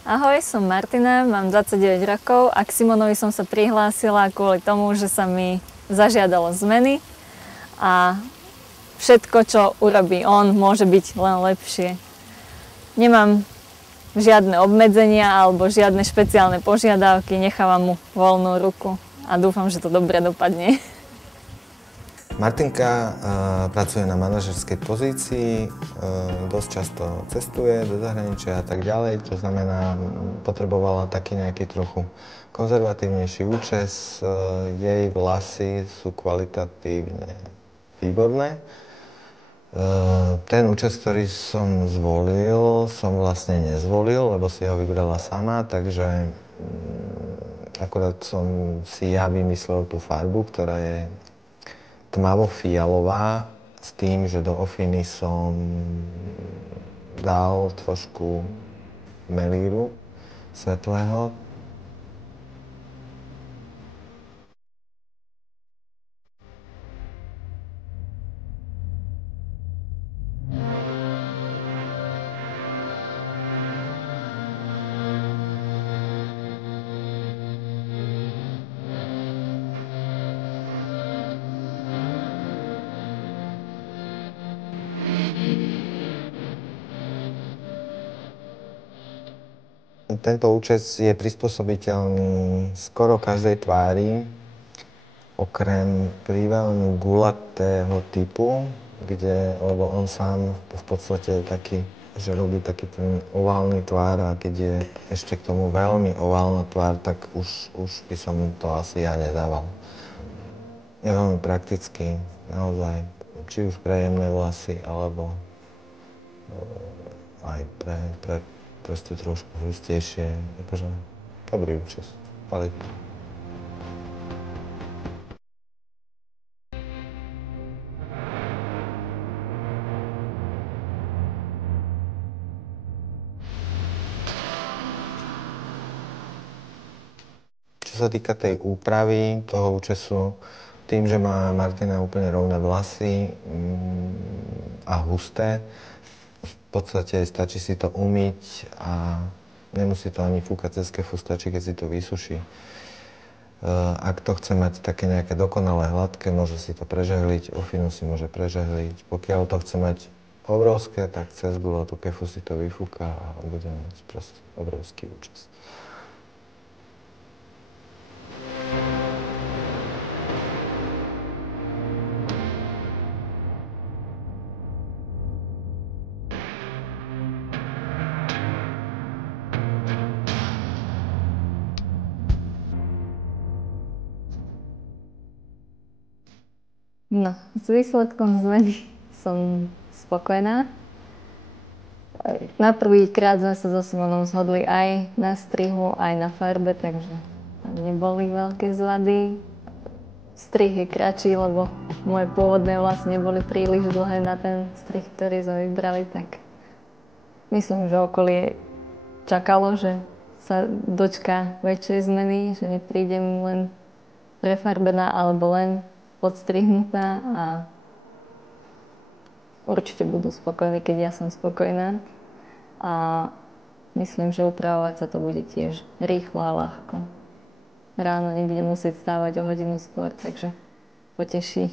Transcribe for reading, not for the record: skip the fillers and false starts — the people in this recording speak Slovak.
Ahoj, som Martina, mám 29 rokov a k Simonovi som sa prihlásila kvôli tomu, že sa mi zažiadalo zmeny a všetko, čo urobí on, môže byť len lepšie. Nemám žiadne obmedzenia alebo žiadne špeciálne požiadavky, nechávam mu voľnú ruku a dúfam, že to dobre dopadne. Martinka pracuje na manažerskej pozícii, dosť často cestuje do zahraničia a tak ďalej, to znamená, potrebovala taký nejaký trochu konzervatívnejší účes. Jej vlasy sú kvalitatívne výborné. Ten účes, ktorý som zvolil, som vlastne nezvolil, lebo si ho vybrala sama, takže akorát som si ja vymyslel tú farbu, ktorá je tmavo-fialová, s tým, že do ofiny som dal trošku melíru svetlého. Tento účes je prispôsobiteľný skoro každej tvári, okrem príveľmi gulatého typu, lebo on sám v podstate je taký, že robí taký ten oválny tvár a keď je ešte k tomu veľmi oválna tvár, tak už by som to asi ja nedával. Je veľmi praktický, naozaj, či už pre jemné vlasy, alebo aj pre proste trošku hustejšie, akože dobrý účes, kvalitný. Čo sa týka tej úpravy toho účesu, tým, že má Martina úplne rovné vlasy a husté, v podstate stačí si to umyť a nemusí to ani fúkať cez kefu, stačí, keď si to vysuší. Ak to chce mať také nejaké dokonalé hladké, môže si to prežehliť, ofinu si môže prežehliť. Pokiaľ to chce mať obrovské, tak cez gulatú kefu si to vyfúka a budeme mať proste obrovský účes. No, s výsledkom zmeny som spokojná. Na prvýkrát sme sa so Simonom zhodli aj na strihu, aj na farbe, takže neboli veľké zvady. Strih je kratší, lebo moje pôvodné vlasy neboli príliš dlhé na ten strih, ktorý sme vybrali, tak myslím, že okolie čakalo, že sa dočká väčšej zmeny, že neprídem len prefarbená alebo len podstrihnutá a určite budú spokojní, keď ja som spokojná. A myslím, že upravovať sa to bude tiež rýchlo a ľahko. Ráno nebudem musieť stávať o hodinu skôr, takže poteší.